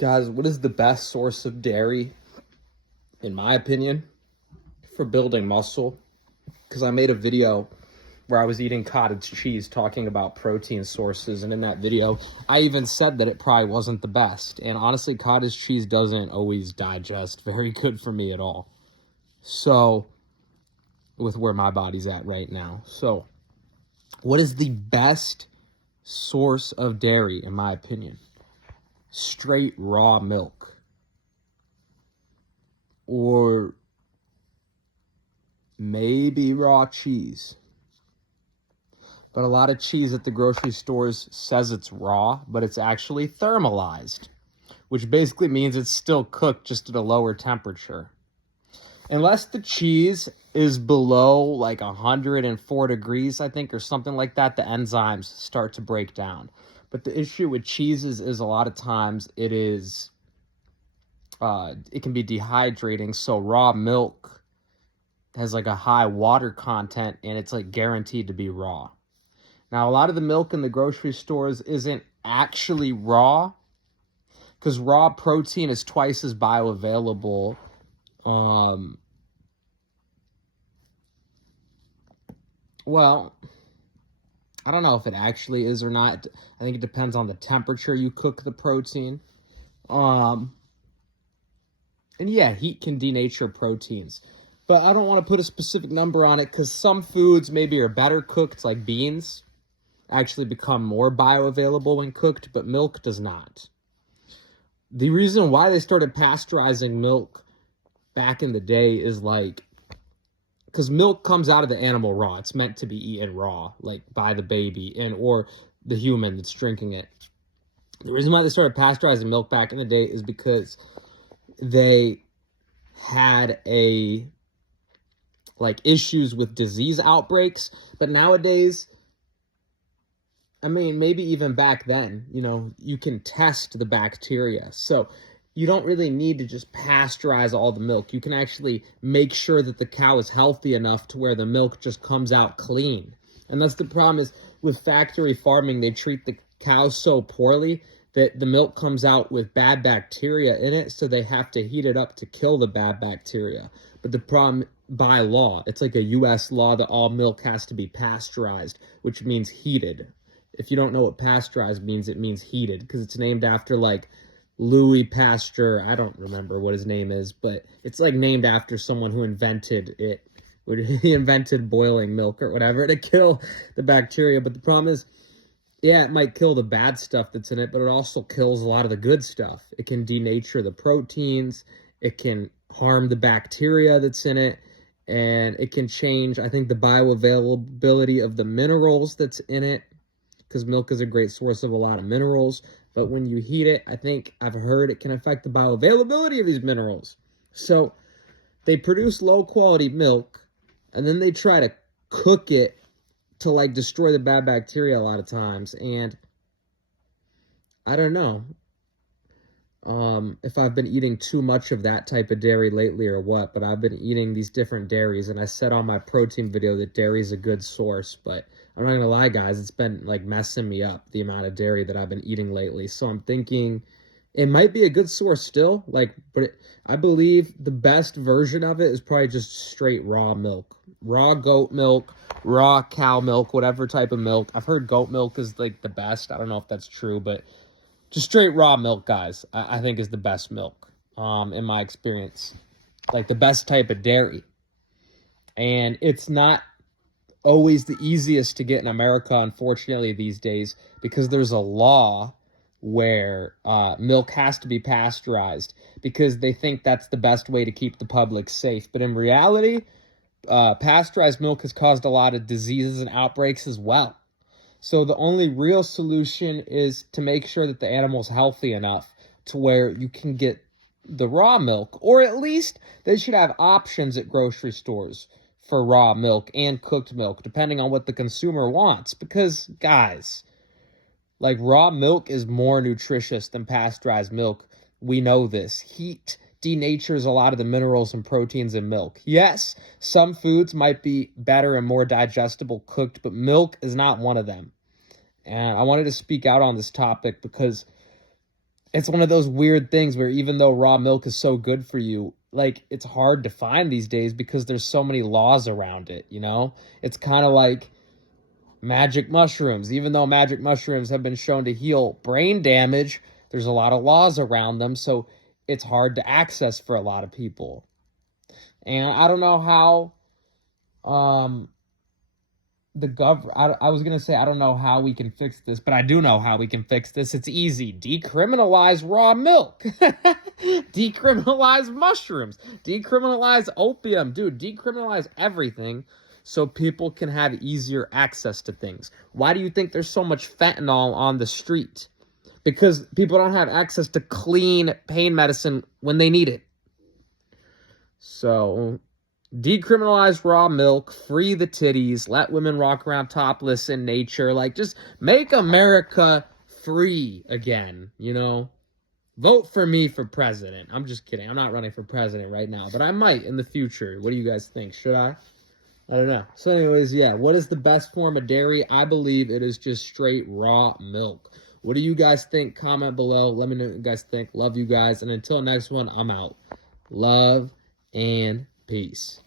Guys, what is the best source of dairy, in my opinion, for building muscle? Because I made a video where I was eating cottage cheese talking about protein sources, and in that video, I even said that it probably wasn't the best. And honestly, cottage cheese doesn't always digest very good for me at all. So, with where my body's at right now. So, what is the best source of dairy, in my opinion? Straight raw milk. Or maybe raw cheese. But a lot of cheese at the grocery stores says it's raw, but it's actually thermalized, which basically means it's still cooked just at a lower temperature. Unless the cheese is below like 104 degrees, I think, or something like that, the enzymes start to break down. But the issue with cheeses is a lot of times it can be dehydrating. So raw milk has like a high water content and it's like guaranteed to be raw. Now, a lot of the milk in the grocery stores isn't actually raw because raw protein is twice as bioavailable. Well, I don't know if it actually is or not. I think it depends on the temperature you cook the protein. And yeah, heat can denature proteins. But I don't want to put a specific number on it because some foods maybe are better cooked, like beans, actually become more bioavailable when cooked, but milk does not. The reason why they started pasteurizing milk back in the day is like, because milk comes out of the animal raw. It's meant to be eaten raw, like by the baby or the human that's drinking it. The reason why they started pasteurizing milk back in the day is because they had issues with disease outbreaks. But nowadays, I mean, maybe even back then, you can test the bacteria. So you don't really need to just pasteurize all the milk. You can actually make sure that the cow is healthy enough to where the milk just comes out clean. And that's the problem is with factory farming, they treat the cows so poorly that the milk comes out with bad bacteria in it. So they have to heat it up to kill the bad bacteria. But the problem, by law, it's like a U.S. law that all milk has to be pasteurized, which means heated. If you don't know what pasteurized means, it means heated because it's named after like Louis Pasteur. I don't remember what his name is, but it's like named after someone who invented it. He invented boiling milk or whatever to kill the bacteria. But the problem is, yeah, it might kill the bad stuff that's in it, but it also kills a lot of the good stuff. It can denature the proteins. It can harm the bacteria that's in it. And it can change, I think, the bioavailability of the minerals that's in it, because milk is a great source of a lot of minerals. But when you heat it, I think I've heard it can affect the bioavailability of these minerals. So they produce low quality milk and then they try to cook it to like destroy the bad bacteria a lot of times. And I don't know if I've been eating too much of that type of dairy lately or what, but I've been eating these different dairies, and I said on my protein video that dairy is a good source, but I'm not gonna lie, guys, it's been like messing me up, the amount of dairy that I've been eating lately. So I'm thinking it might be a good source still, I believe the best version of it is probably just straight raw milk, raw goat milk, raw cow milk, whatever type of milk. I've heard goat milk is like the best. I don't know if that's true, but just straight raw milk, guys, I think is the best milk, in my experience. Like the best type of dairy. And it's not always the easiest to get in America, unfortunately, these days, because there's a law where milk has to be pasteurized because they think that's the best way to keep the public safe. But in reality, pasteurized milk has caused a lot of diseases and outbreaks as well. So the only real solution is to make sure that the animal's healthy enough to where you can get the raw milk, or at least they should have options at grocery stores for raw milk and cooked milk, depending on what the consumer wants. Because, guys, like raw milk is more nutritious than pasteurized milk. We know this. Heat denatures a lot of the minerals and proteins in milk. Yes, some foods might be better and more digestible cooked, but milk is not one of them. And I wanted to speak out on this topic because it's one of those weird things where even though raw milk is so good for you, like it's hard to find these days because there's so many laws around it, you know? It's kind of like magic mushrooms. Even though magic mushrooms have been shown to heal brain damage, there's a lot of laws around them, so it's hard to access for a lot of people. And I don't know how I was gonna say I don't know how we can fix this, but I do know how we can fix this. It's easy. Decriminalize raw milk. Decriminalize mushrooms. Decriminalize opium. Dude, decriminalize everything so people can have easier access to things. Why do you think there's so much fentanyl on the street? Because people don't have access to clean pain medicine when they need it. So decriminalize raw milk, free the titties, let women walk around topless in nature. Like, just make America free again, you know? Vote for me for president. I'm just kidding. I'm not running for president right now, but I might in the future. What do you guys think? Should I? I don't know. So anyways, yeah, what is the best form of dairy? I believe it is just straight raw milk. What do you guys think? Comment below. Let me know what you guys think. Love you guys. And until next one, I'm out. Love and peace.